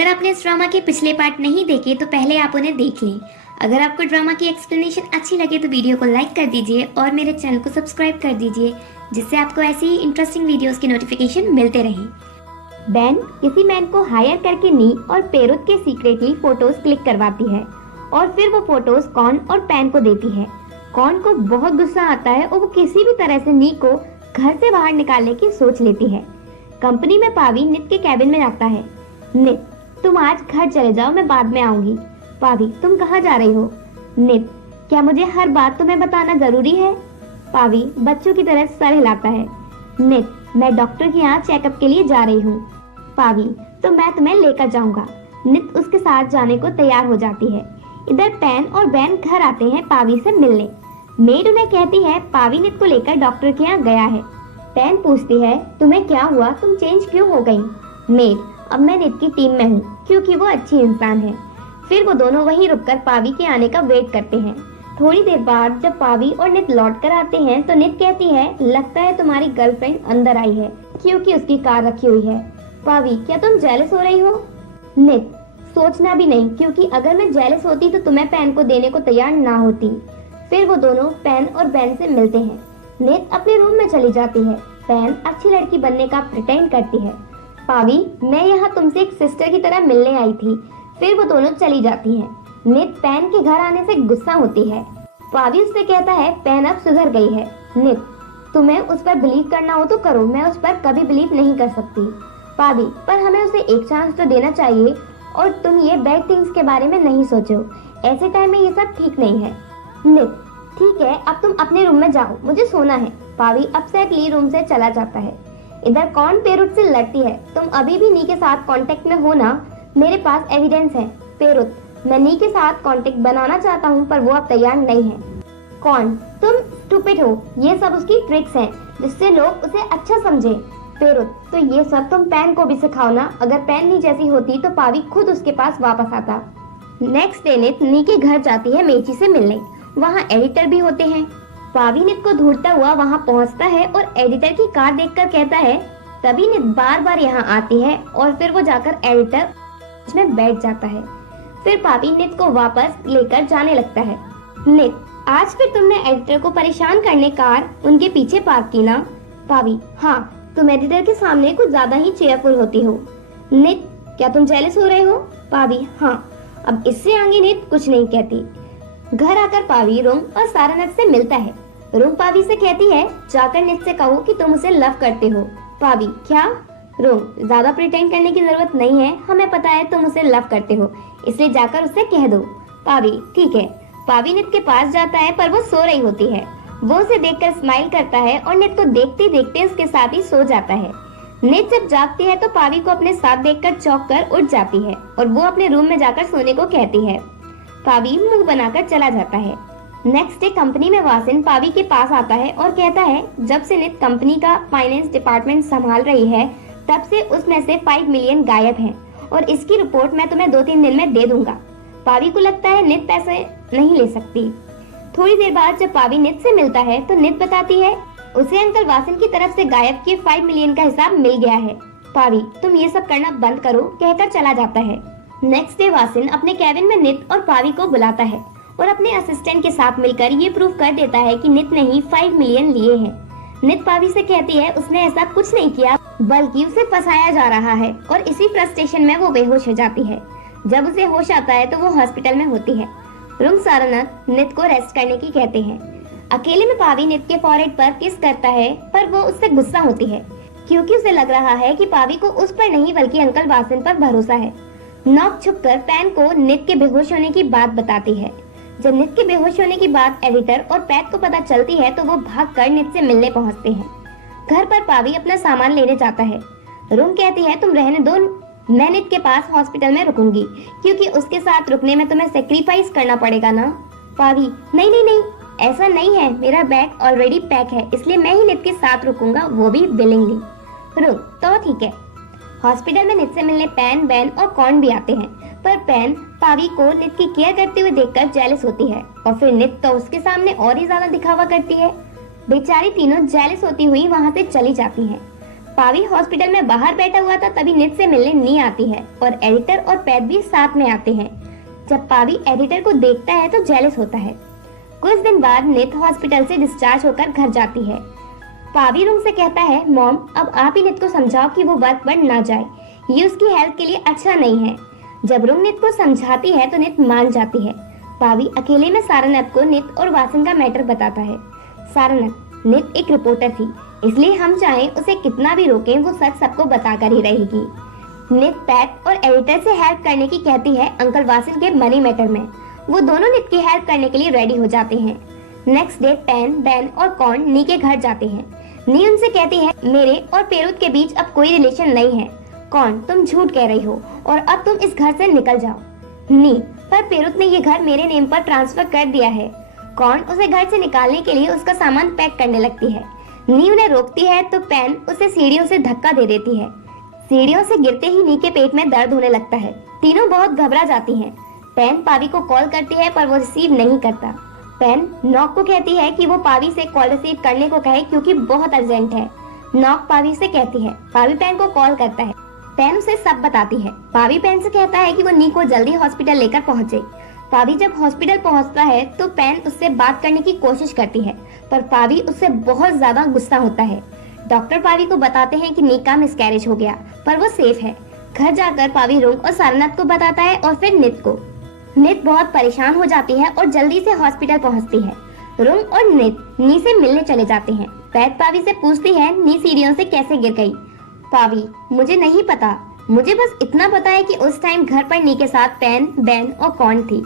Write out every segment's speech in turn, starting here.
अगर आपने इस ड्रामा के पिछले पार्ट नहीं देखे तो पहले आप उन्हें देख लें। अगर आपको ड्रामा की एक्सप्लेनेशन अच्छी लगे तो वीडियो को लाइक कर दीजिए और मेरे चैनल को सब्सक्राइब कर दीजिए, जिससे आपको ऐसी ही इंटरेस्टिंग वीडियोस की नोटिफिकेशन मिलते रहें। बेन किसी मैन को हायर करके नी और पेरुत के सीक्रेटली फोटोज क्लिक करवाती है और फिर वो फोटोज कॉर्न और पैन को देती है। कॉर्न को बहुत गुस्सा आता है और वो किसी भी तरह से नी को घर से बाहर निकालने की सोच लेती है। कंपनी में पावी नित के कैबिन में आता है। नित, तुम आज घर चले जाओ, मैं बाद में आऊंगी। पावी, तुम कहाँ जा रही हो? नित, क्या मुझे हर बात तुम्हें बताना जरूरी है? पावी बच्चों की तरह सर हिलाता है। नित, मैं डॉक्टर के यहाँ चेकअप के लिए जा रही हूँ। पावी, तो मैं तुम्हें लेकर जाऊंगा। नित उसके साथ जाने को तैयार हो जाती है। इधर पैन और बैन घर आते हैं पावी से मिलने। मेड उन्हें कहती है पावी नित को लेकर डॉक्टर के यहाँ गया है। पैन पूछती है, तुम्हें क्या हुआ, तुम चेंज क्यों हो गई? मेड, अब मैं नित की टीम में हूँ क्योंकि वो अच्छी इंसान है। फिर वो दोनों वहीं रुककर पावी के आने का वेट करते हैं। थोड़ी देर बाद जब पावी और नित लौट कर आते हैं तो नित कहती है, लगता है तुम्हारी गर्लफ्रेंड अंदर आई है क्योंकि उसकी कार रखी हुई है। पावी, क्या तुम जेलस हो रही हो? नित, सोचना भी नहीं, क्योंकि अगर मैं जेलस होती तो तुम्हें पैन को देने को तैयार ना होती। फिर वो दोनों पैन और बैन से मिलते हैं। नित अपने रूम में चली जाती है। पैन अच्छी लड़की बनने का प्रिटेंड करती है। पावी, मैं यहाँ तुमसे एक सिस्टर की तरह मिलने आई थी। फिर वो दोनों चली जाती हैं। नित पैन के घर आने से गुस्सा होती है। पावी उससे कहता है, पैन अब सुधर गई है। नित, तुम्हें उस पर बिलीव करना हो तो करो, मैं उस पर कभी बिलीव नहीं कर सकती। पावी, पर हमें उसे एक चांस तो देना चाहिए और तुम ये बैड थिंग्स के बारे में नहीं सोचो। ऐसे टाइम में ये सब ठीक नहीं है। नित, ठीक है, अब तुम अपने रूम में जाओ, मुझे सोना है। पावी अपसेटली रूम से चला जाता है। इधर कॉर्न पेरुत से लड़ती है, तुम अभी भी नी के साथ कांटेक्ट में हो ना? मेरे पास एविडेंस है। पेरुत, मैं नी के साथ कांटेक्ट बनाना चाहता हूँ पर वो अब तैयार नहीं है। कॉर्न, तुम स्टूपिड हो, ये सब उसकी ट्रिक्स हैं जिससे लोग उसे अच्छा समझे। पेरुत, तो ये सब तुम पैन को भी सिखाओ ना। अगर पैन नी जैसी होती तो पावी खुद उसके पास वापस आता। नेक्स्ट डे नित नी के घर जाती है मेची से मिलने। वहाँ एडिटर भी होते हैं। पावी नित को ढूंढता हुआ वहाँ पहुँचता है और एडिटर की कार देखकर कहता है। तभी नित बार बार यहाँ आती है और फिर वो जाकर एडिटर में बैठ जाता है। फिर पावी नित को वापस लेकर जाने लगता है। नित, आज फिर तुमने एडिटर को परेशान करने कार उनके पीछे पार्क की ना? पावी, हाँ, तुम एडिटर के सामने कुछ ज्यादा ही चेयरफुल होती हो। नित, क्या तुम जेलस हो रहे हो? पावी, हाँ। अब इससे आगे नित कुछ नहीं कहती। घर आकर पावी रूम और सारानाथ से मिलता है। रूम पावी से कहती है, जाकर नित से कहो कि तुम उसे लव करते हो। पावी, क्या? रूम, ज्यादा प्रिटेंड करने की जरूरत नहीं है, हमें पता है तुम उसे लव करते हो, इसलिए जाकर उससे कह दो। पावी, ठीक है। पावी नित के पास जाता है पर वो सो रही होती है। वो उसे देखकर स्माइल करता है और नित को देखते देखते उसके साथ ही सो जाता है। नित जब जागती है तो पावी को अपने साथ देखकर चौंक कर उठ जाती है और वो अपने रूम में जाकर सोने को कहती है। पावी मुंह बनाकर चला जाता है। नेक्स्ट डे कंपनी में वासिन पावी के पास आता है और कहता है, जब से नित कंपनी का फाइनेंस डिपार्टमेंट संभाल रही है तब से उसमें से 5 मिलियन गायब हैं और इसकी रिपोर्ट मैं तुम्हें 2-3 दिन में दे दूंगा। पावी को लगता है नित पैसे नहीं ले सकती। थोड़ी देर बाद जब पावी नित से मिलता है तो नित बताती है उसे अंकल वासिन की तरफ से गायब किए 5 मिलियन का हिसाब मिल गया है। पावी, तुम ये सब करना बंद करो, कहकर चला जाता है। नेक्स्ट डे वासिन अपने कैबिन में नित और पावी को बुलाता है और अपने असिस्टेंट के साथ मिलकर ये प्रूव कर देता है कि नित ने ही 5 मिलियन लिए हैं। नित पावी से कहती है उसने ऐसा कुछ नहीं किया बल्कि उसे फंसाया जा रहा है और इसी फ्रस्ट्रेशन में वो बेहोश हो जाती है। जब उसे होश आता है तो वो हॉस्पिटल में होती है। रूम सारानाथ नित को रेस्ट करने की कहते हैं। अकेले में पावी नित के फॉरहेड पर किस करता है पर वो उससे गुस्सा होती है क्योंकि उसे लग रहा है कि पावी को उस पर नहीं बल्कि अंकल वासिन पर भरोसा है। नॉक छुपकर पैन को नित के बेहोश होने की बात बताती है। जब नित के बेहोश होने की बात एडिटर और पैट को पता चलती है तो वो भागकर नित से मिलने पहुंचते हैं। घर पर पावी अपना सामान लेने जाता है। रूम कहती है, तुम रहने दो, मैं नित के पास हॉस्पिटल में रुकूंगी क्योंकि उसके साथ रुकने में तुम्हें सेक्रीफाइस करना पड़ेगा ना? पावी, नहीं नहीं नहीं, ऐसा नहीं है, मेरा बैग ऑलरेडी पैक है, इसलिए मैं ही नित के साथ रुकूंगा, वो भी विलिंगली। रूम, तो ठीक है। हॉस्पिटल में नित से मिलने पैन, बैन और कॉर्न भी आते हैं पर पैन पावी को नित की केयर करते हुए देखकर जेलस होती है और फिर नित तो उसके सामने और ही ज्यादा दिखावा करती है। बेचारी तीनों जेलस होती हुई वहाँ से चली जाती हैं। पावी हॉस्पिटल में बाहर बैठा हुआ था तभी नित से मिलने नी आती है और एडिटर और पैट भी साथ में आते हैं। जब पावी एडिटर को देखता है तो जेलस होता है। कुछ दिन बाद नित हॉस्पिटल से डिस्चार्ज होकर घर जाती है। पावी रूम से कहता है, मॉम अब आप ही नित को समझाओ कि वो वर्क पर ना जाए, ये उसकी हेल्थ के लिए अच्छा नहीं है। जब रूम नित को समझाती है तो नित मान जाती है। पावी अकेले में सारनाथ को नित और वासन का मैटर बताता है। सारनाथ, नित एक रिपोर्टर थी, इसलिए हम चाहें उसे कितना भी रोकें वो सच सबको बताकर ही रहेगी। नित पैट और एडिटर से हेल्प करने की कहती है अंकल वासन के मनी मैटर में। वो दोनों नित की हेल्प करने के लिए रेडी हो जाते हैं। नेक्स्ट डे पेन, बैन और कॉर्न नी के घर जाते हैं। नी उनसे कहती है, मेरे और पेरुत के बीच अब कोई रिलेशन नहीं है। कॉर्न, तुम झूठ कह रही हो और अब तुम इस घर से निकल जाओ। नी, पर पेरुत ने ये घर मेरे नेम पर ट्रांसफर कर दिया है। कॉर्न उसे घर से निकालने के लिए उसका सामान पैक करने लगती है। नी उन्हें रोकती है तो पेन उसे सीढ़ियों से धक्का दे देती है। सीढ़ियों से गिरते ही नी के पेट में दर्द होने लगता है। तीनों बहुत घबरा जाती हैं। पेन पावी को कॉल करती है पर वो रिसीव नहीं करता। पेन नॉक को कहती है कि वो पावी से कॉल रिसीव करने को कहे क्योंकि बहुत अर्जेंट है। नॉक पावी से कहती है। पावी पेन को कॉल करता है। पेन उसे सब बताती है। पावी पेन से कहता है कि वो नी को जल्दी हॉस्पिटल लेकर पहुंचे। पावी जब हॉस्पिटल पहुंचता है तो पेन उससे बात करने की कोशिश करती है पर पावी उससे बहुत ज्यादा गुस्सा होता है। डॉक्टर पावी को बताते हैं कि नी का मिसकैरेज हो गया पर वो सेफ है। घर जाकर पावी रूम और सारनाथ को बताता है और फिर नित को। नित बहुत परेशान हो जाती है और जल्दी से हॉस्पिटल पहुंचती है। रूम और नित नी से मिलने चले जाते हैं। पैट पावी से पूछती है नी सीढ़ियों से कैसे गिर गई। पावी, मुझे नहीं पता, मुझे बस इतना पता है कि उस टाइम घर पर नी के साथ पेन, बैन और कॉर्न थी।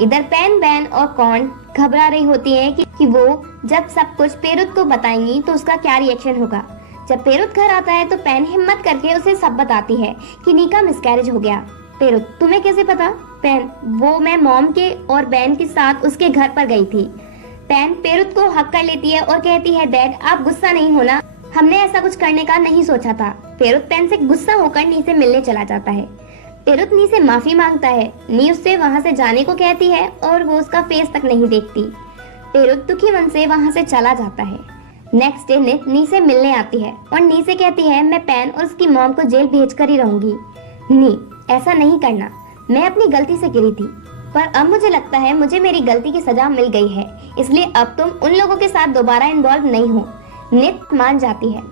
इधर पेन, बैन और कॉर्न घबरा रही होती है कि वो जब सब कुछ पेरुत को बताएंगी तो उसका क्या रिएक्शन होगा। जब पेरुत घर आता है तो पेन हिम्मत करके उसे सब बताती है कि नी का मिसकैरेज हो गया। पेरुत, तुम्हें कैसे पता? पेन, वो मैं मॉम के और बैन के साथ उसके घर पर गई थी। पेन पेरुत को हक कर लेती है और कहती है, डैड आप गुस्सा नहीं होना, हमने ऐसा कुछ करने का नहीं सोचा था। पेरुत पेन से गुस्सा होकर नी से मिलने चला जाता है। पेरुत नी से माफी मांगता है। नी उससे वहाँ से जाने को कहती है और वो उसका फेस तक नहीं देखती। पेरुत दुखी मन से वहाँ से चला जाता है। नेक्स्ट डे नित नी से मिलने आती है और नी से कहती है, मैं पेन और उसकी मॉम को जेल भेज कर ही रहूंगी। नी, ऐसा नहीं करना, मैं अपनी गलती से गिरी थी पर अब मुझे लगता है मुझे मेरी गलती की सजा मिल गई है, इसलिए अब तुम उन लोगों के साथ दोबारा इन्वॉल्व नहीं हो। नित मान जाती है।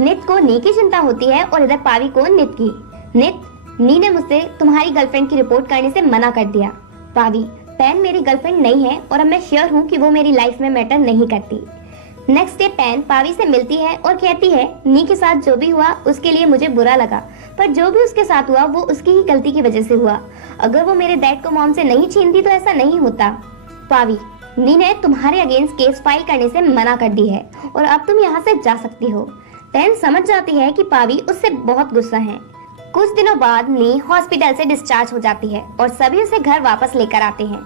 नित को नी की चिंता होती है और इधर पावी को नित की। नित, नी ने मुझसे तुम्हारी गर्लफ्रेंड की रिपोर्ट करने से मना कर दिया। पावी, पेन मेरी गर्लफ्रेंड नहीं है और अब मैं श्योर हूँ कि वो मेरी लाइफ में मैटर नहीं करती। नेक्स्ट डे पेन पावी से मिलती है और कहती है, नी के साथ जो भी हुआ उसके लिए मुझे बुरा लगा पर जो भी उसके साथ हुआ वो उसकी ही गलती की वजह से हुआ। अगर वो मेरे डैड को मॉम से नहीं छीनती तो ऐसा नहीं होता। पावी, नी ने तुम्हारे अगेंस्ट केस फाइल करने से मना कर दी है और अब तुम यहाँ से जा सकती हो। पेन समझ जाती है कि पावी उससे बहुत गुस्सा है। कुछ दिनों बाद नी हॉस्पिटल से डिस्चार्ज हो जाती है और सभी उसे घर वापस लेकर आते हैं।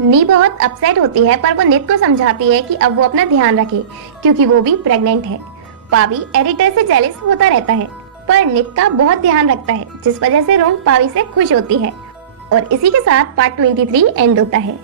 नी बहुत अपसेट होती है पर वो नित को समझाती है कि अब वो अपना ध्यान रखे क्योंकि वो भी प्रेग्नेंट है। पावी एडिटर से जेलस होता रहता है पर नित का बहुत ध्यान रखता है जिस वजह से रोम पावी से खुश होती है। और इसी के साथ पार्ट 23 एंड होता है।